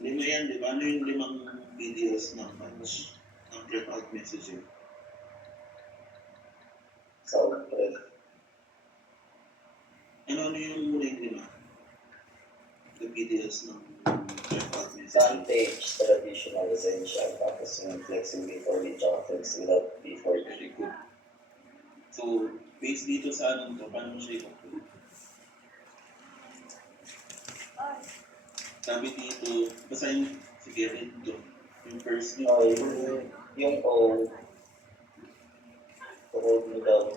Lima yan, di ba? Ano yung limang videos ng prep-out messaging? Sound prep. Ano yung muna yung lima? The videos ng prep-out messaging? Vantage, traditional, essential, tapos yung flexing before the tsaka flexing without before. Very good. So, based dito sa anong to, paano mo siya i-conclude? Sabi dito, basahin, sige, read to. Yung first nyo. Yung O, hold mo daw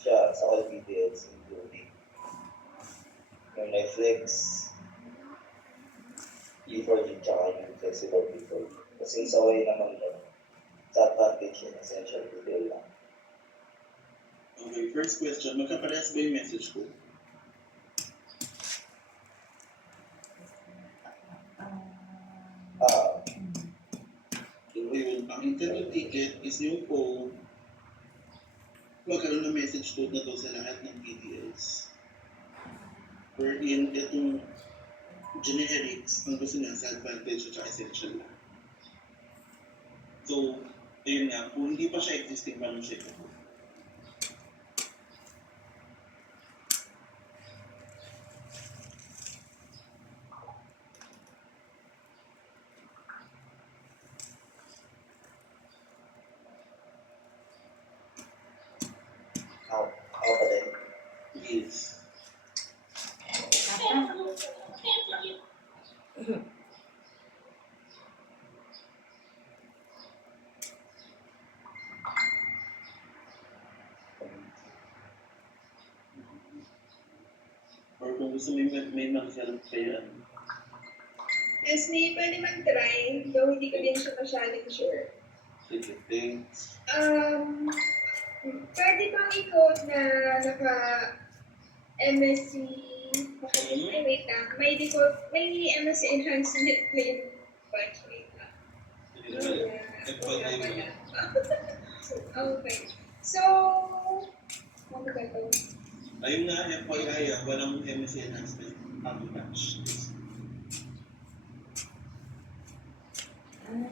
siya sa all videos, including yung reflex, before the tsaka yung flexible before. Kasi sa way naman daw, sa advantage yung essential video lang. Okay, first question, magkaparehas ba yung message ko? Yun, ang interview ticket is yung po, magkaroon ng message code na to sa lahat ng PDLs. Wherein, itong generics, ang gusto niya sa advantage at essential lang. So, ayun nga, kung hindi pa siya existing, paano siya ito? Ako pa din. Yes. Or kung gusto may mag-help kayo, Yes, pwede mag-try, though hindi ko din siya masyadong sure. sige, thanks. Pwede bang i-code na naka-MSC, wait lang, may default, may MSC enhancement na yung batch, wait lang. Okay. So, ano ba ito? Ayun nga, FYI, walang MSC enhancement ang batch.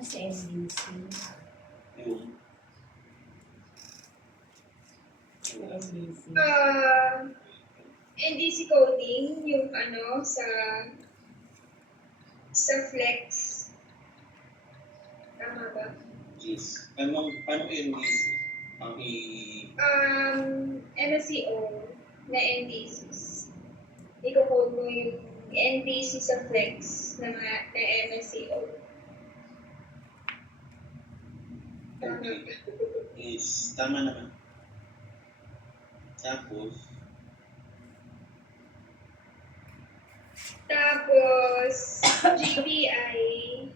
Sa NDC. Yung Sa NDC. NDC coding, yung sa flex. Tama ba? yes. Anong NDC? Ang MSCO na NDCs. Iko-code mo yung NDC sa flex na MSCO. okay. Yes, tama naman. Tapos, GPI,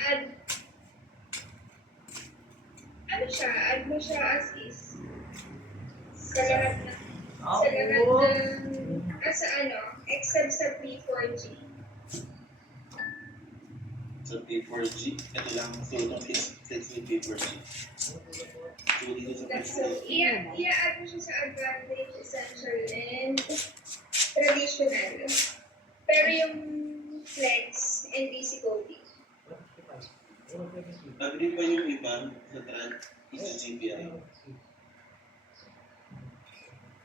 add mo siya as is. Sa lahat ng, except sa P4G. sa P4G, ito lang, so itong flex with P4G. So, dito sa So, flex i-add mo siya sa advantage, essential, and traditional. Pero yung flex, NDC coding. agree ba yung iba sa sa GPI?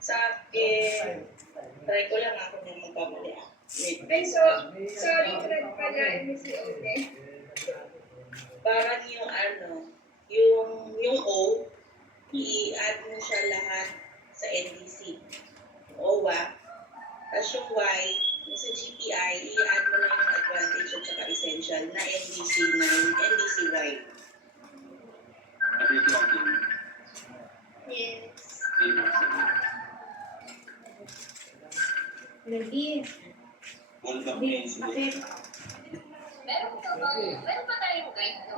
Sa akin, try ko lang ako ng magkamali. Ay, sorry, thread pala, MSCO din. Parang yung O, i-add mo siya lahat sa NDC. OWA. Tapos yung Y, yung sa GPI, i-add mo lang yung advantage at saka essential na NDC na yung NDCY. Agree ko ang Yes. Ready? Welcome Di, please. bakit? Meron pa tayong guide no?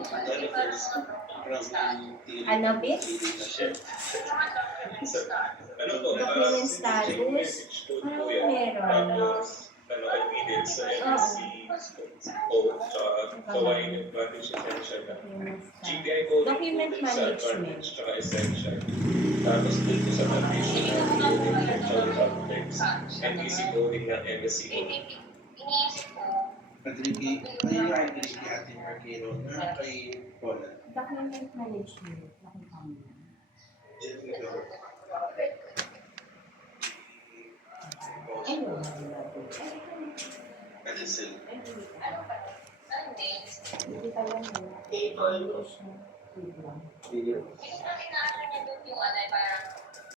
Ano, Bit? Document status? Ano meron? Document management. Tapos dito sa NDC coding ng MSC. Iniisip ko, Agree, ayun yung agree kay Ate Marquero na kay Paula. Document management. Nakita mo. Diyan nagawa. Ano ba natin? Ate Sil. Hindi pa lang yun. Table. Video. Kasi namin na niya doon yung parang